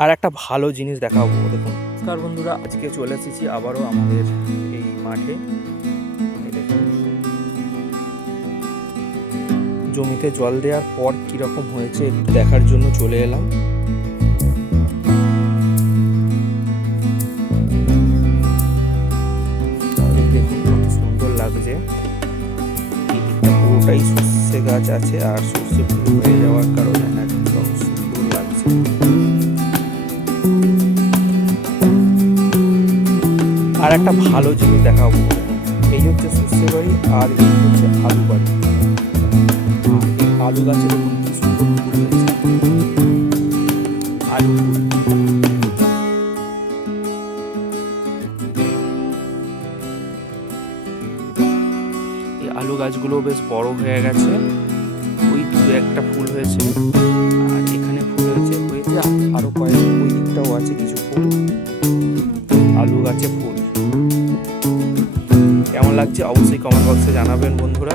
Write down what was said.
আর একটা ভালো জিনিস দেখাবো দেখুন। নমস্কার বন্ধুরা, আজকে চলে এসেছি আবারও আমাদের এই মাঠে। এই দেখুন জমিতে জল দেওয়ার পর কীরকম হয়েছে একটু দেখার জন্য চলে এলাম। দেখুন কত সুন্দর লাগছে। পুরোটাই সর্ষে গাছ আছে আর সর্ষে ফুল হয়ে যাওয়ার কারণে একদম সুন্দর লাগছে। আর একটা ভালো জিনিস দেখাবো, এই হচ্ছে সর্ষে বাড়ি আর এই হচ্ছে আলু বাড়ি। এই আলু গাছে দেখুন কি সুন্দর ফুল হয়েছে, আলু ফুল। এই আলু গাছগুলো বেশ বড় হয়ে গেছে, ওই দু একটা ফুল হয়েছে আর এখানে ফুল হয়েছে আরো কয়েক, ওই দিকটাও আছে কিছু ফুল। আলু গাছে ফুল কেমন লাগছে অবশ্যই কমেন্ট বক্সে জানাবেন বন্ধুরা।